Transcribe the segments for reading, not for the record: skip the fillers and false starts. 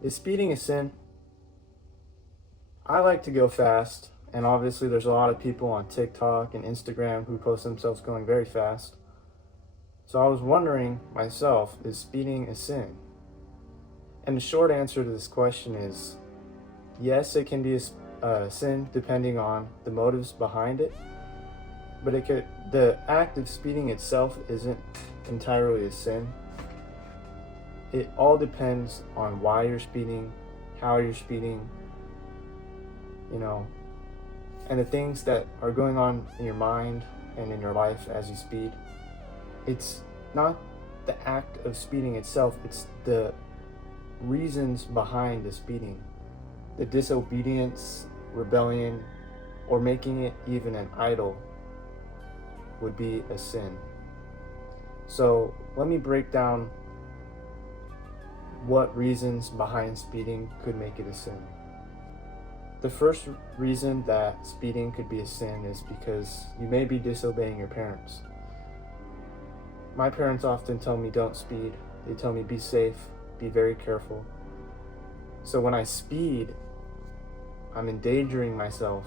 Is speeding a sin? I like to go fast, and obviously there's a lot of people on TikTok and Instagram who post themselves going very fast. So I was wondering myself, is speeding a sin? And the short answer to this question is yes, it can be a sin depending on the motives behind it, but the act of speeding itself isn't entirely a sin. It all depends on why you're speeding, how you're speeding, and the things that are going on in your mind and in your life as you speed. It's not the act of speeding itself, it's the reasons behind the speeding. The disobedience, rebellion, or making it even an idol would be a sin. So let me break down what reasons behind speeding could make it a sin. The first reason that speeding could be a sin is because you may be disobeying your parents. My parents often tell me don't speed. They tell me be safe, be very careful. So when I speed, I'm endangering myself,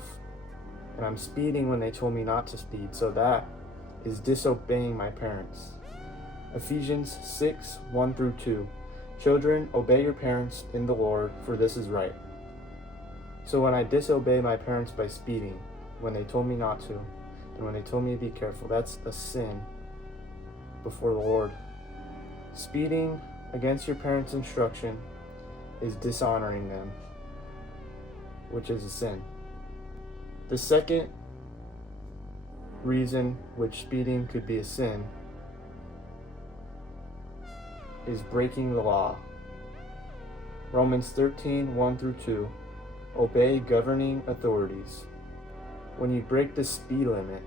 and I'm speeding when they told me not to speed. So that is disobeying my parents. Ephesians 6:1-2. Children, obey your parents in the Lord, for this is right. So when I disobey my parents by speeding, when they told me not to, and when they told me to be careful, that's a sin before the Lord. Speeding against your parents' instruction is dishonoring them, which is a sin. The second reason which speeding could be a sin is breaking the law. Romans 13:1-2. Obey governing authorities. When you break the speed limit,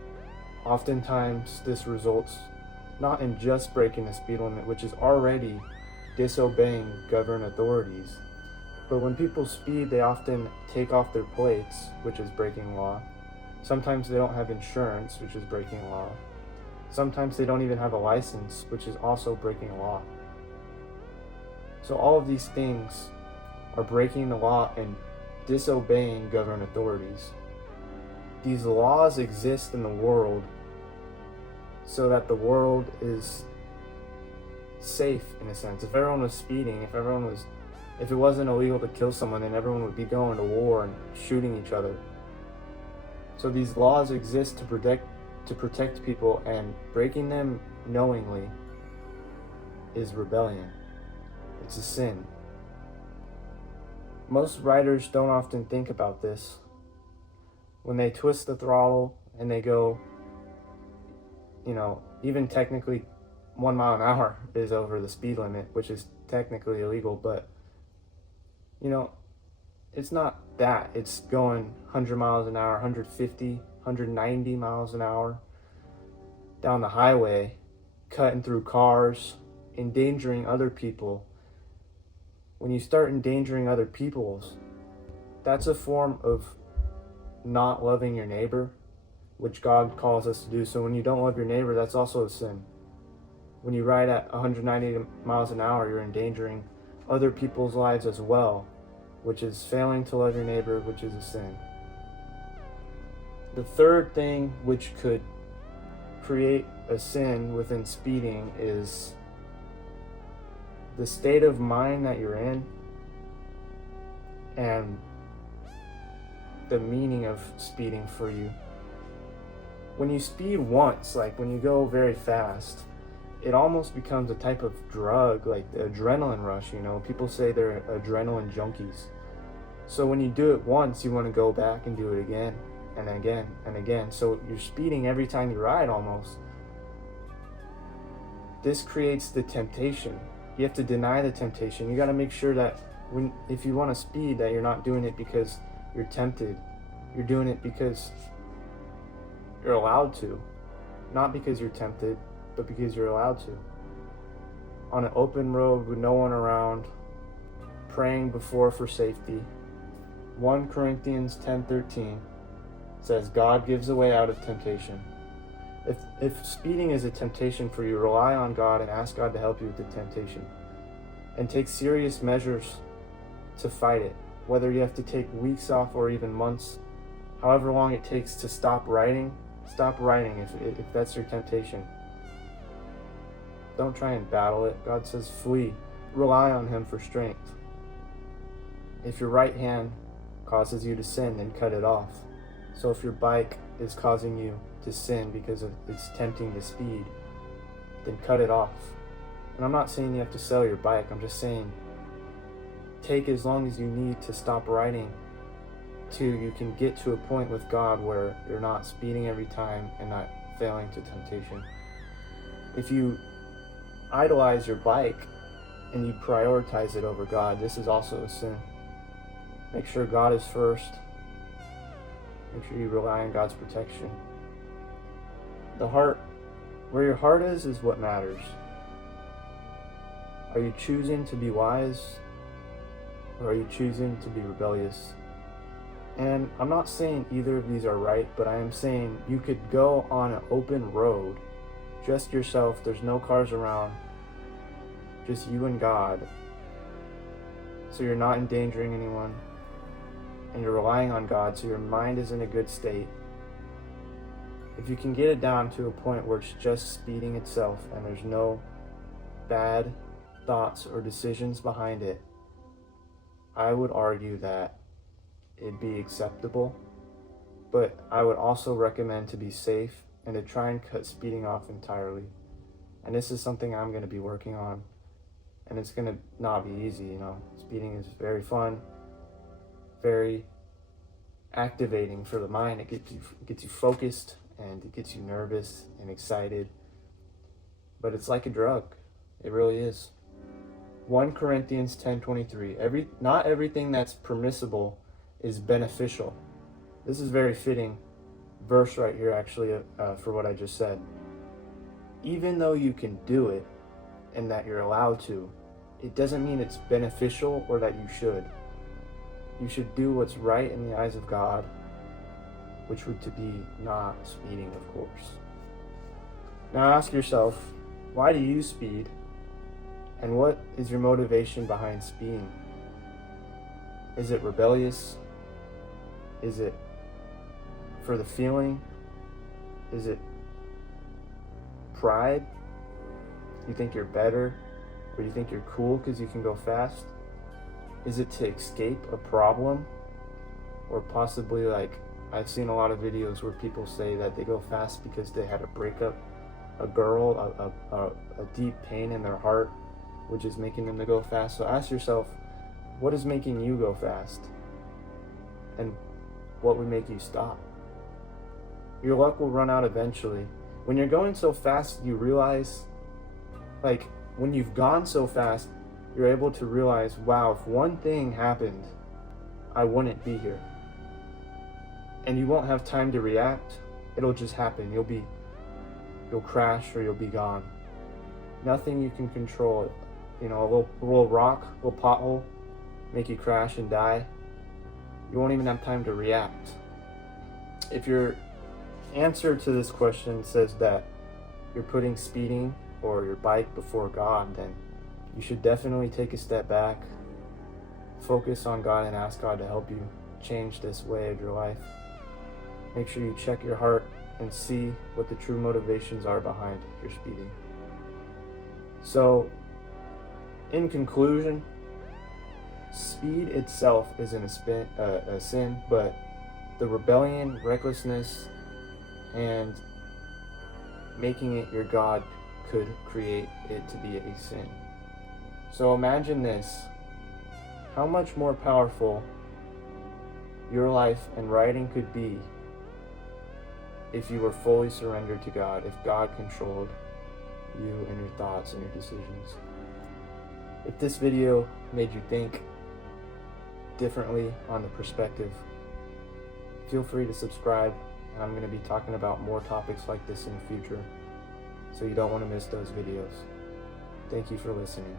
oftentimes this results not in just breaking the speed limit, which is already disobeying government authorities, but when people speed, they often take off their plates, which is breaking law. Sometimes they don't have insurance, which is breaking law. Sometimes they don't even have a license, which is also breaking law. So all of these things are breaking the law and disobeying government authorities. These laws exist in the world so that the world is safe in a sense. If everyone was speeding, if it wasn't illegal to kill someone, then everyone would be going to war and shooting each other. So these laws exist to protect people, and breaking them knowingly is rebellion. It's a sin. Most riders don't often think about this. When they twist the throttle and they go, even technically 1 mile an hour is over the speed limit, which is technically illegal, but it's not that. It's going 100 miles an hour, 150, 190 miles an hour down the highway, cutting through cars, endangering other people. When you start endangering other people's, that's a form of not loving your neighbor, which God calls us to do. So when you don't love your neighbor, that's also a sin. When you ride at 190 miles an hour, you're endangering other people's lives as well, which is failing to love your neighbor, which is a sin. The third thing which could create a sin within speeding is the state of mind that you're in and the meaning of speeding for you. When you speed once, like when you go very fast, it almost becomes a type of drug, like the adrenaline rush. People say they're adrenaline junkies. So when you do it once, you want to go back and do it again and again and again. So you're speeding every time you ride almost. This creates the temptation. You have to deny the temptation. You got to make sure that if you want to speed, that you're not doing it because you're tempted. You're doing it because you're allowed to. Not because you're tempted, but because you're allowed to. On an open road with no one around, praying before for safety. 1 Corinthians 10:13 says, God gives a way out of temptation. If speeding is a temptation for you, rely on God and ask God to help you with the temptation. And take serious measures to fight it. Whether you have to take weeks off or even months, however long it takes to stop writing if that's your temptation. Don't try and battle it. God says flee. Rely on Him for strength. If your right hand causes you to sin, then cut it off. So if your bike is causing you to sin because it's tempting the speed, then cut it off. And I'm not saying you have to sell your bike. I'm just saying take as long as you need to stop riding till you can get to a point with God where you're not speeding every time and not failing to temptation. If you idolize your bike and you prioritize it over God, this is also a sin. Make sure God is first. Make sure you rely on God's protection. The heart, where your heart is what matters. Are you choosing to be wise, or are you choosing to be rebellious? And I'm not saying either of these are right, but I am saying you could go on an open road, just yourself, there's no cars around, just you and God, so you're not endangering anyone, and you're relying on God, so your mind is in a good state. If you can get it down to a point where it's just speeding itself and there's no bad thoughts or decisions behind it, I would argue that it'd be acceptable. But I would also recommend to be safe and to try and cut speeding off entirely. And this is something I'm going to be working on. And it's going to not be easy, you know. Speeding is very fun, very activating for the mind. It gets you focused, and it gets you nervous and excited. But it's like a drug. It really is. 1 Corinthians 10:23. Not everything that's permissible is beneficial. This is very fitting verse right here, actually, for what I just said. Even though you can do it and that you're allowed to, it doesn't mean it's beneficial or that you should. You should do what's right in the eyes of God, which would to be not speeding, of course. Now ask yourself, why do you speed? And what is your motivation behind speeding? Is it rebellious? Is it for the feeling? Is it pride? You think you're better? Or you think you're cool because you can go fast? Is it to escape a problem? Or possibly, like, I've seen a lot of videos where people say that they go fast because they had a breakup, a girl, a deep pain in their heart, which is making them to go fast. So ask yourself, what is making you go fast? And what would make you stop? Your luck will run out eventually. When you're going so fast, you realize, like, when you've gone so fast, you're able to realize, wow, if one thing happened, I wouldn't be here. And you won't have time to react. It'll just happen. You'll crash or you'll be gone. Nothing you can control. You know, a little rock, a little pothole, make you crash and die. You won't even have time to react. If your answer to this question says that you're putting speeding or your bike before God, then you should definitely take a step back, focus on God, and ask God to help you change this way of your life. Make sure you check your heart and see what the true motivations are behind your speeding. So, in conclusion, speed itself isn't a sin, but the rebellion, recklessness, and making it your God could create it to be a sin. So imagine this: how much more powerful your life and writing could be if you were fully surrendered to God, if God controlled you and your thoughts and your decisions. If this video made you think differently on the perspective, feel free to subscribe, and I'm going to be talking about more topics like this in the future, so you don't want to miss those videos. Thank you for listening.